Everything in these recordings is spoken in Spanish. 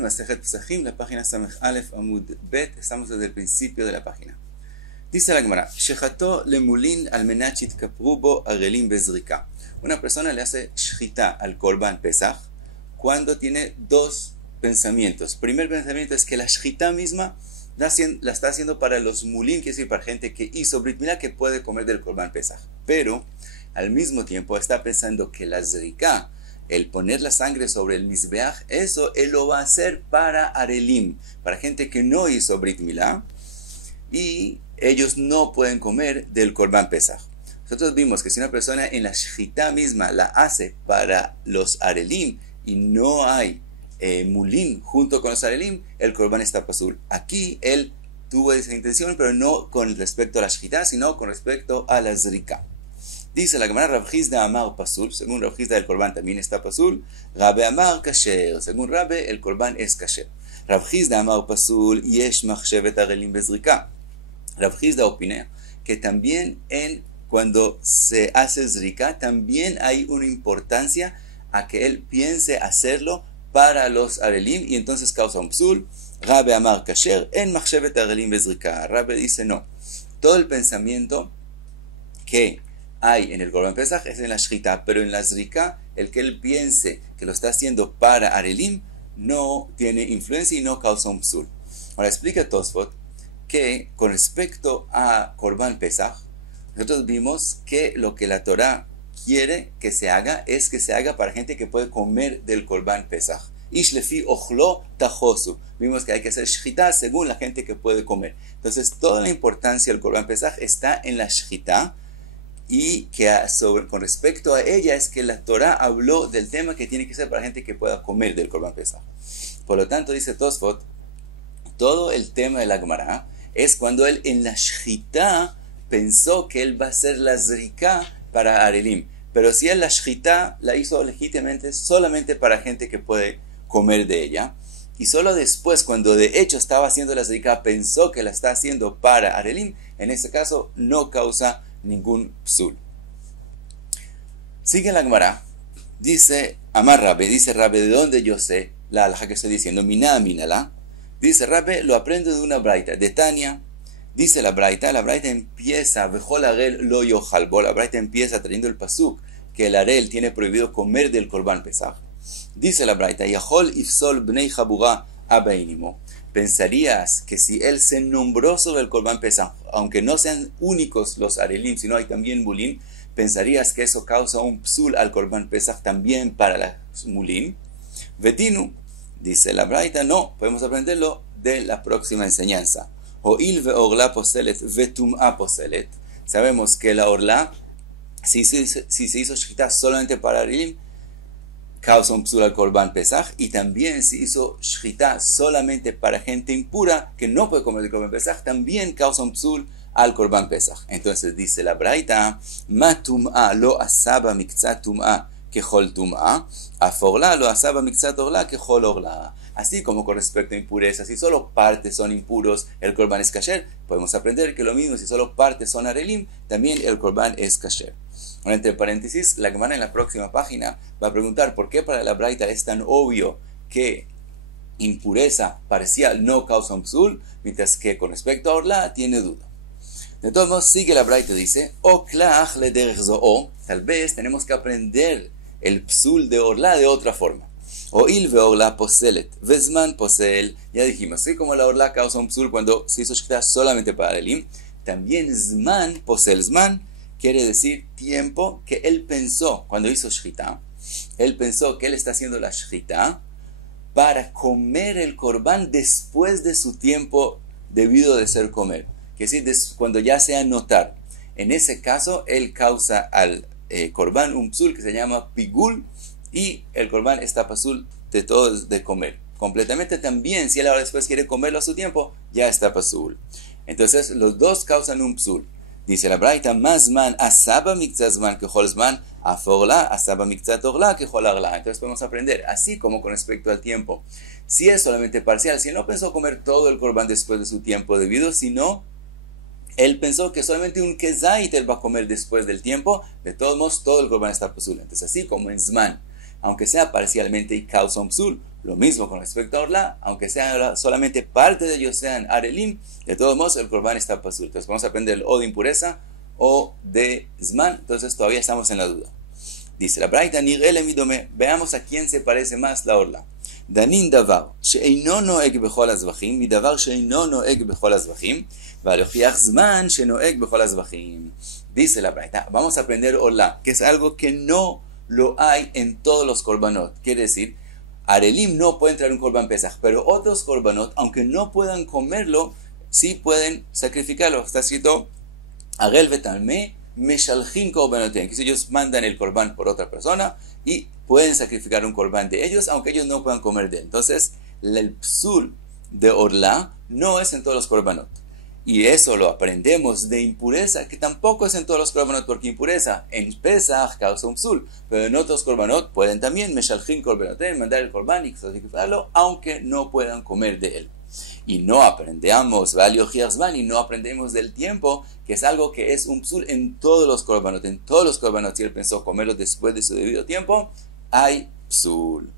en Masejet Pesachim, la página Samech Aleph Amud Bet. Estamos desde el principio de la página. Dice la Gemara: Shechato lemulin al menat shitkapru bo arelim bezrika. Una persona le hace shchita al Korban Pesach cuando tiene dos pensamientos. Primer pensamiento es que la shchita misma la está haciendo para los mulin, quiere decir para gente que hizo Brit Milá, que puede comer del Korban Pesach. Pero al mismo tiempo está pensando que la zrika, el poner la sangre sobre el Mizbeach, eso él lo va a hacer para Arelim, para gente que no hizo Brit Milá, y ellos no pueden comer del Korban Pesach. Nosotros vimos que si una persona en la shchita misma la hace para los Arelim y no hay mulin junto con los Arelim, el Korban está pasul. Aquí él tuvo esa intención, pero no con respecto a la shchita, sino con respecto a la zrika. Dice la Gemara: Rav Chizda Amar pasul. Según Rav Chizda, el Korban también está pasul. Rabbe Amar kasher. Según Rabbe, el Korban es kasher. Rav Chizda Amar pasul yesh machshevet arelim bezrika. Rav Chizda opina que también cuando se hace zrika, también hay una importancia a que él piense hacerlo para los arelim, y entonces causa un psul. Rabbe Amar kasher en machshevet arelim bezrika. Rabbe dice no. Todo el pensamiento que hay en el Korban Pesach es en la shchita, pero en la zrika, el que él piense que lo está haciendo para arelim no tiene influencia y no causa un psul. Ahora explica Tosfot que con respecto a Korban Pesach, nosotros vimos que lo que la Torah quiere que se haga es que se haga para gente que puede comer del Korban Pesach. Ish lefi ochlo tajosu. Vimos que hay que hacer shchita según la gente que puede comer. Entonces toda la importancia del Korban Pesach está en la shchita, y que con respecto a ella es que la Torah habló del tema que tiene que ser para gente que pueda comer del Korban Pesach. Por lo tanto, dice Tosfot, todo el tema de la Gemara es cuando él en la shchita pensó que él va a hacer la zrika para arelim. Pero si él la shchita la hizo legítimamente solamente para gente que puede comer de ella, y solo después, cuando de hecho estaba haciendo la zrika, pensó que la está haciendo para arelim, en ese caso no causa ningún psul. Sigue la Gemara. Dice Amar Rabbe, dice Rabbe, ¿de dónde yo sé la halajá que estoy diciendo? Miná minalá. Dice Rabbe, lo aprendo de una braita, de Tania. Dice la braita empieza, Vejol arel lo yojalbo. La braita empieza trayendo el pasuk que el arel tiene prohibido comer del Korban Pesach. Dice la braita, Yahol ifsol bnei jabura abainimo. Pensarías que si él se nombró sobre el Korban Pesach, aunque no sean únicos los arelim, sino hay también mulin, pensarías que eso causa un psul al Korban Pesach también para la mulin. Vetinu, dice la braita, no, podemos aprenderlo de la próxima enseñanza. Ho'il ve'orla poselet vetum'a poselet. Sabemos que la orla, si se hizo shchita solamente para arelim, causa un psul al Korban Pesach, y también si hizo shchita solamente para gente impura que no puede comer el Korban Pesach, también causa un psul al Korban Pesach. Entonces dice la braita, ma tum'a lo asaba miktzat tum'a kechol tum'a, aforla lo asaba miktzat orla kechol orla. Así como con respecto a impurezas, si solo partes son impuros, el Korban es kasher. Podemos aprender que lo mismo, si solo partes son arelim, también el Korban es kasher. Ahora, entre paréntesis, la Gemara en la próxima página va a preguntar por qué para la braita es tan obvio que impureza parcial no causa un psul, mientras que con respecto a orla tiene duda. De todos modos, sigue la braita, dice, o klach le derech zo'o, tal vez tenemos que aprender el psul de orla de otra forma. O il ve orla poselet, vezman posel, ya dijimos, así como la orla causa un psul cuando se hizo shchita solamente para arelim, también zman posel, zman quiere decir tiempo que él pensó cuando hizo shchita. Él pensó que él está haciendo la shchita para comer el Korban después de su tiempo debido de ser comer. Que es decir, cuando ya sea notar. En ese caso, él causa al Korban un psul que se llama pigul, y el Korban está pasul de todos de comer. Completamente también, si él ahora después quiere comerlo a su tiempo, ya está pasul. Entonces, los dos causan un psul. Dice la braita, más man asaba miktzat zman kechol zman, aforla asaba miktzat orla kechol orla. Entonces podemos aprender, así como con respecto al tiempo. Si es solamente parcial, si no pensó comer todo el Korban después de su tiempo debido, sino él pensó que solamente un kezait él va a comer después del tiempo, de todos modos todo el Korban está pasul. Entonces así como en zman, aunque sea parcialmente y causa un psul, Lo mismo con respecto a Orla, aunque sean solamente parte de ellos sean Arelim, de todos modos el Corban está pasul. Entonces vamos a aprender o de impureza o de Zman, entonces todavía estamos en la duda. Dice la Braita, Nirele midome, veamos a quién se parece más la Orla. Danin davar, she'eino noeg bechol hazvachim, midavar she'eino noeg bechol hazvachim, va'alochiach zman she'noeg bechol hazvachim. Dice la Braita, vamos a aprender Orla, que es algo que no lo hay en todos los korbanot. Quiere decir, Arelim no pueden traer un korban pesaj, pero otros korbanot, aunque no puedan comerlo, sí pueden sacrificarlo. Está escrito, Agel vetalme meshalchin korbanoten, que ellos mandan el korban por otra persona y pueden sacrificar un korban de ellos, aunque ellos no puedan comer de él. Entonces, el psul de Orla no es en todos los korbanot. Y eso lo aprendemos de impureza, que tampoco es en todos los korbanot, porque impureza en Pesach causa un psul, pero en otros korbanot pueden también, meshalchin korbanoten, mandar el korban y sacrificarlo, aunque no puedan comer de él. Y no aprendemos, y no aprendemos del tiempo, que es algo que es un psul en todos los korbanot. En todos los korbanot, si él pensó comerlo después de su debido tiempo, hay psul.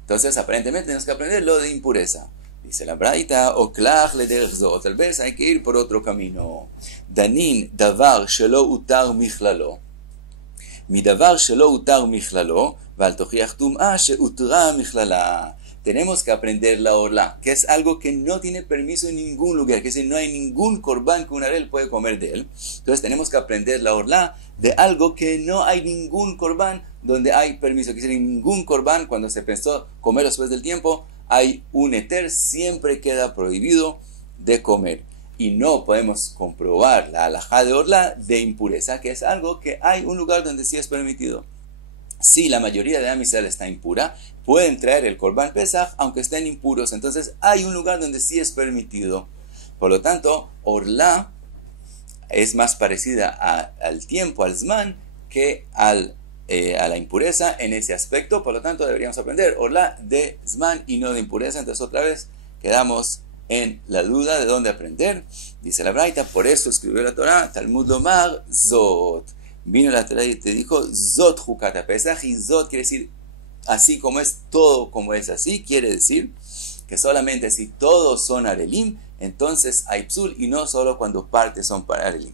Entonces, aparentemente tenemos que aprender lo de impureza. Dice la Braita, o klach le derech zot, tal vez hay que ir por otro camino. Danin davar shelo utar michlalo, midavar shelo utar michlalo, val tochiach tum'a she'utra michlala. Tenemos que aprender la orla, que es algo que no tiene permiso en ningún lugar, que es decir, no hay ningún korban que un arel puede comer de él. Entonces tenemos que aprender la orla de algo que no hay ningún korban donde hay permiso, que es decir, ningún korban cuando se pensó comer después del tiempo, hay un eter, siempre queda prohibido de comer. Y no podemos comprobar la halajá de orla de impureza, que es algo que hay un lugar donde sí es permitido. Si la mayoría de Am Yisrael está impura, pueden traer el Korban Pesach aunque estén impuros. Entonces hay un lugar donde sí es permitido. Por lo tanto, Orla es más parecida al tiempo, al Zman, que a la impureza en ese aspecto. Por lo tanto, deberíamos aprender Orla de Zman y no de impureza. Entonces otra vez quedamos en la duda de dónde aprender. Dice la Braita, por eso escribió la Torah, Talmud Lomar Zot. Vino la Torah y te dijo, Zot Jukata Pesach, y Zot quiere decir, así como es, todo como es así, quiere decir que solamente si todos son Arelim, entonces hay psul, y no solo cuando partes son para Arelim.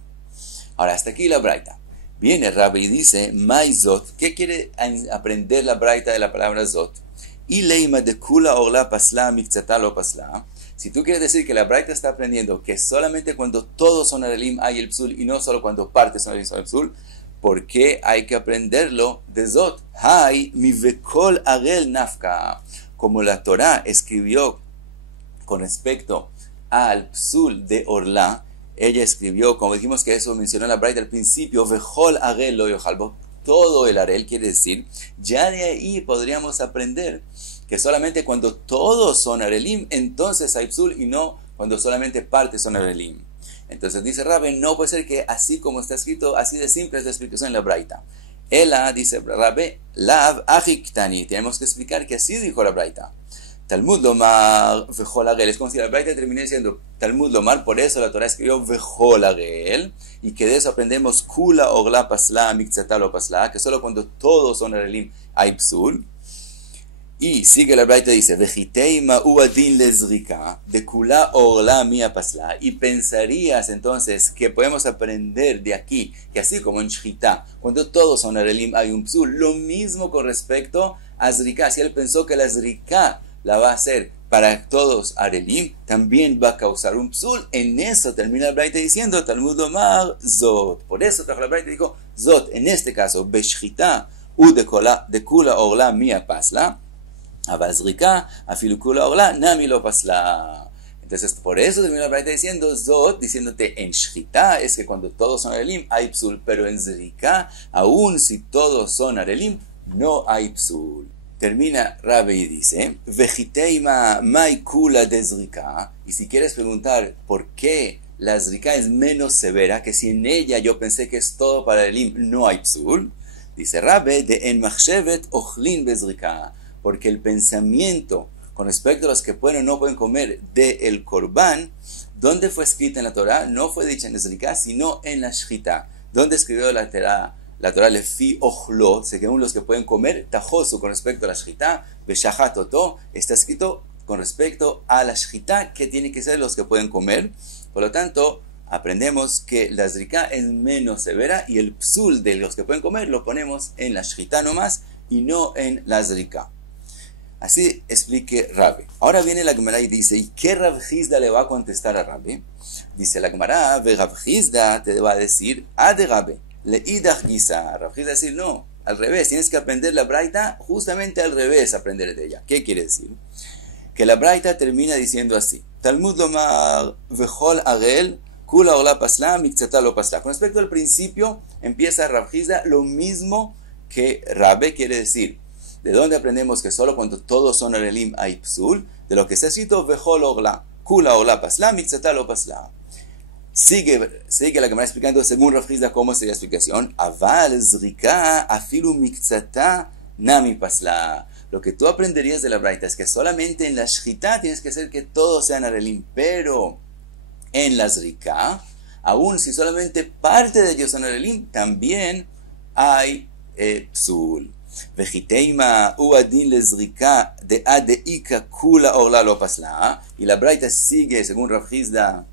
Ahora, hasta aquí la Braita. Viene Rabbi y dice, Mai Zot, ¿qué quiere aprender la Braita de la palabra Zot? Y leima de kula orla pasla mikzata lo pasla. Si tú quieres decir que la Braita está aprendiendo que solamente cuando todos son Arelim hay el psul, y no solo cuando partes son Arelim son el psul, ¿por qué hay que aprenderlo de Zot? Hay mi vekol arel nafka. Como la Torah escribió con respecto al psul de Orla, ella escribió, como dijimos que eso mencionó la Braita al principio, vekol arel lo yojalbo, todo el arel, quiere decir, ya de ahí podríamos aprender que solamente cuando todos son arelim, entonces hay psul, y no cuando solamente partes son arelim. Entonces dice Rabbe, no puede ser que así como está escrito, así de simple es la explicación en la Braita. Ela, dice Rabbe, lav achiktani, tenemos que explicar que así dijo la Braita. Talmud lomar vechol agel, es como si la Braita terminó diciendo Talmud lomar, por eso la Torah escribió vechol agel, y que de eso aprendemos kula orla pasla mikzata lo pasla, que solo cuando todos son arelim hay psul. Y sigue la Braita, dice, Vejiteima uadin lezrika, de kula orla mia pasla. Y pensarías entonces que podemos aprender de aquí, que así como en Shchita, cuando todos son arelim hay un psul, lo mismo con respecto a zrika. Si él pensó que la zrika la va a hacer para todos arelim, también va a causar un psul. En eso termina la Braita diciendo, Talmud lomar zot. Por eso trajo la Braita y dijo, zot, en este caso, Beshchita u de kula orla mia pasla. Entonces, por eso terminó la Braita diciendo Zot, diciéndote en Shchita es que cuando todos son Arelim hay psul, pero en Zrika, aun si todos son Arelim, no hay psul. Termina Rabbi y dice, Vejiteima mai kula de Zrika, y si quieres preguntar por qué la Zrika es menos severa, que si en ella yo pensé que es todo para Arelim, no hay psul, dice Rabbi, de en machshevet ochlin bezrika, porque el pensamiento con respecto a los que pueden o no pueden comer del Korban, ¿dónde fue escrita en la Torah? No fue dicha en Zrika, sino en la Shchita. ¿Dónde escribió la Torah lefi ochlo? Según los que pueden comer tajosu con respecto a la Shchita, Beshahat Oto, está escrito con respecto a la shchita, que tienen que ser los que pueden comer. Por lo tanto, aprendemos que la zrika es menos severa y el psul de los que pueden comer lo ponemos en la shchita nomás y no en la zrika. Así explique Rabbi. Ahora viene la Gemara y dice, ¿y qué Rav Hizda le va a contestar a Rabbi? Dice la Gemara, Rav Hizda te va a decir, de Rabbi, leidach gisa. Rav Hizda va a decir, no, al revés, tienes que aprender la braita justamente al revés, aprender de ella. ¿Qué quiere decir? Que la braita termina diciendo así, Talmud lomar vechol agel, kula orla pasla, miktzata lo pasla. Con respecto al principio, empieza Rav Hizda lo mismo que Rabbi quiere decir. ¿De dónde aprendemos que solo cuando todos son arelim hay psul? De lo que se citó vechol orla, kula orla pasla, miktzata lo pasla. Sigue la que me va explicando según Rav Hizda cómo sería la explicación. Aval zrika afilu miktzata nami pasla. Lo que tú aprenderías de la braita es que solamente en la shchita tienes que hacer que todos sean arelim, pero en la zrika, aun si solamente parte de ellos son arelim, también hay psul. Vejiteima uadin le zrika de adeika kula orla lo pasla. Y la braita sigue según Rav Hizda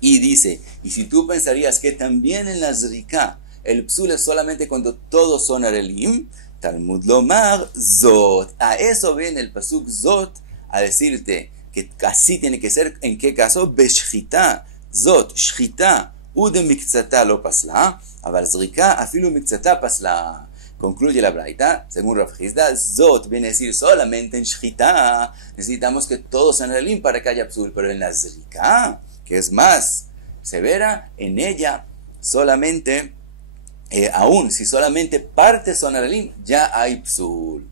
y dice, y si tú pensarías que también en la zrika el psul es solamente cuando todos son arelim, Talmud lomar zot. A eso viene el pasuk zot a decirte que así tiene que ser. ¿En qué caso? Beshchita zot shchita ude miktzata lo pasla, aval zrika afilu miktzata pasla. Concluye la braita, según Rav Hizda, zot viene a decir solamente en shchita necesitamos que todos sean arelim para que haya psul, pero en la zrika, que es más severa, en ella solamente aún si solamente parte son arelim, ya hay psul.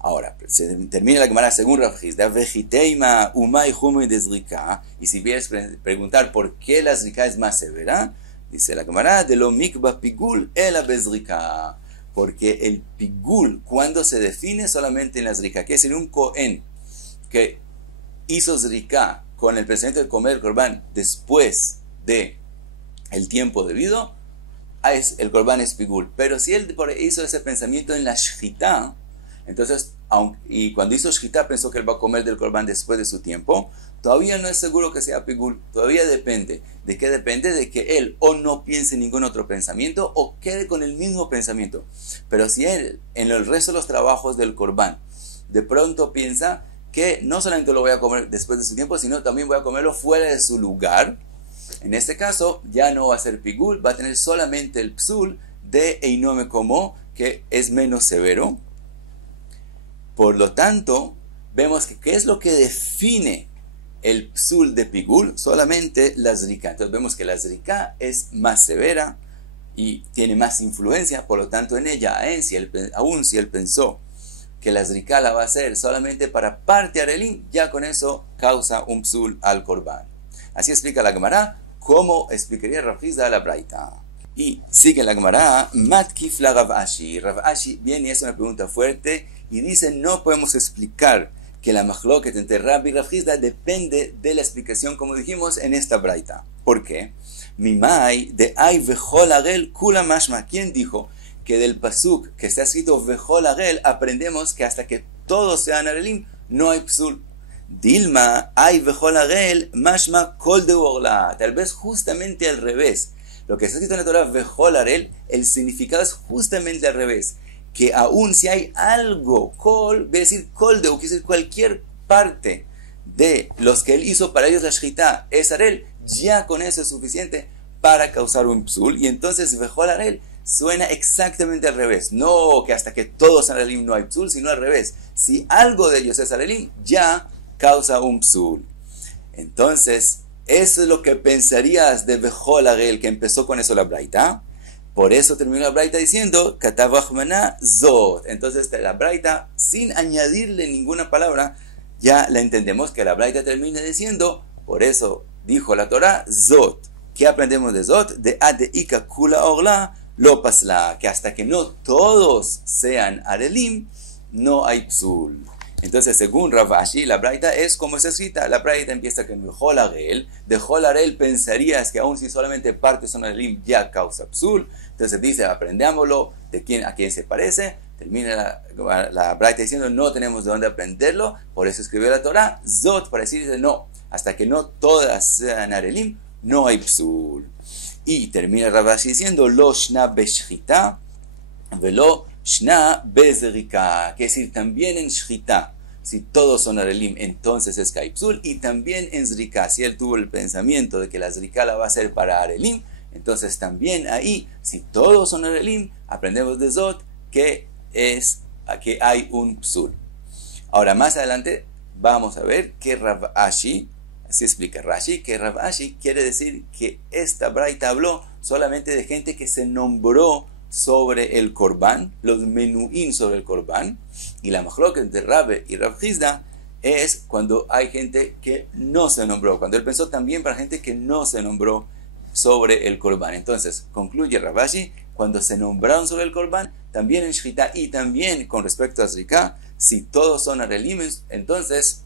Ahora, se termina la Gemara según Rav Hizda, vejiteima umay humay de zrika, y si quieres preguntar por qué la zrika es más severa, dice la Gemara, de lo mikba pigul ela bezrika, porque el pigul, cuando se define solamente en la zrika, que es en un kohen que hizo zrika con el pensamiento de comer el corbán después de el tiempo debido, el corbán es pigul. Pero si él hizo ese pensamiento en la shchita, entonces, y cuando hizo shchita pensó que él va a comer del corbán después de su tiempo, todavía no es seguro que sea pigul. Todavía depende. ¿De qué depende? De que él o no piense en ningún otro pensamiento o quede con el mismo pensamiento. Pero si él, en el resto de los trabajos del corbán, de pronto piensa que no solamente lo voy a comer después de su tiempo, sino también voy a comerlo fuera de su lugar, en este caso ya no va a ser pigul, va a tener solamente el psul de Eino Mekomo, que es menos severo. Por lo tanto, vemos que ¿qué es lo que define el psul de pigul? Solamente la zrika. Entonces vemos que la zrika es más severa y tiene más influencia, por lo tanto en ella, aun si él pensó que la zrika la va a hacer solamente para parte arelim, ya con eso causa un psul al corbán. Así explica la Gemara, cómo explicaría Rav Hizda la braita. Y sigue la Gemara, matkif la Rav Ashi. Rav Ashi viene y hace una pregunta fuerte y dice, no podemos explicar que la machloket entre Rabbi y Rav Hizda depende de la explicación, como dijimos, en esta braita. ¿Por qué? Mimai de ay vechol agel kula mashma. ¿Quién dijo que del pasuk que está escrito vechol agel aprendemos que hasta que todos sean arelim no hay psul? Dilma, ay vechol agel, mashma kol de orla. Tal vez justamente al revés. Lo que está escrito en la Torah, vechol agel, el significado es justamente al revés. Que aún si hay algo, kol, voy a decir kol de, quiere decir cualquier parte de los que él hizo para ellos la shchita, es arel, ya con eso es suficiente para causar un psul. Y entonces vechol agel suena exactamente al revés. No que hasta que todos son arelim no hay psul, sino al revés. Si algo de ellos es arelim, ya causa un psul. Entonces, eso es lo que pensarías de vechol agel, que empezó con eso la braita. Por eso terminó la braita diciendo katav Rachmana zot. Entonces la braita, sin añadirle ninguna palabra, ya la entendemos que la braita termina diciendo, por eso dijo la Torah, zot. ¿Qué aprendemos de zot? De adeika kula orla lo pasla, que hasta que no todos sean arelim, no hay psul. Entonces, según Rav Ashi, la braita es como se cita. La braita empieza con vechol agel. De chol agel pensarías que aun si solamente parte son arelim ya causa psul. Entonces dice, aprendámoslo de a quién se parece. Termina la braita diciendo, no tenemos de dónde aprenderlo, por eso escribió la Torah, Zot, para decirle no, hasta que no todas sean arelim, no hay psul. Y termina Rav Ashi diciendo, lo shna beshchita, velo shna bezerika, que es decir, también en shchita, si todos son arelim, entonces es que hay psul, y también en zrika, si él tuvo el pensamiento de que la zrika la va a hacer para arelim, entonces también ahí, si todos son arelim, aprendemos de Zot que hay un psul. Ahora más adelante vamos a ver que Rav Ashi, así explica Rashi, que Rav Ashi quiere decir que esta braita habló solamente de gente que se nombró sobre el Corbán, los menuín sobre el Corbán, y la majloca entre Rabbe y Rav Hizda es cuando hay gente que no se nombró, cuando él pensó también para gente que no se nombró sobre el Corbán. Entonces, concluye Rav Ashi, cuando se nombraron sobre el Corbán, también en Shchita y también con respecto a Zrika, si todos son arelim, entonces,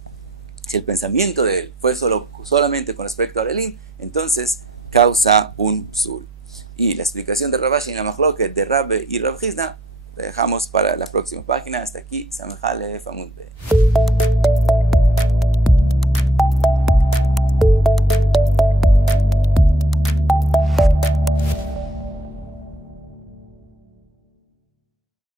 si el pensamiento de él fue solamente con respecto a arelim, entonces causa un psul. Y la explicación de Rav Ashi en la Mahloket de Rabbe y Rav Hizda la dejamos para la próxima página. Hasta aquí, Samejale Famud Be.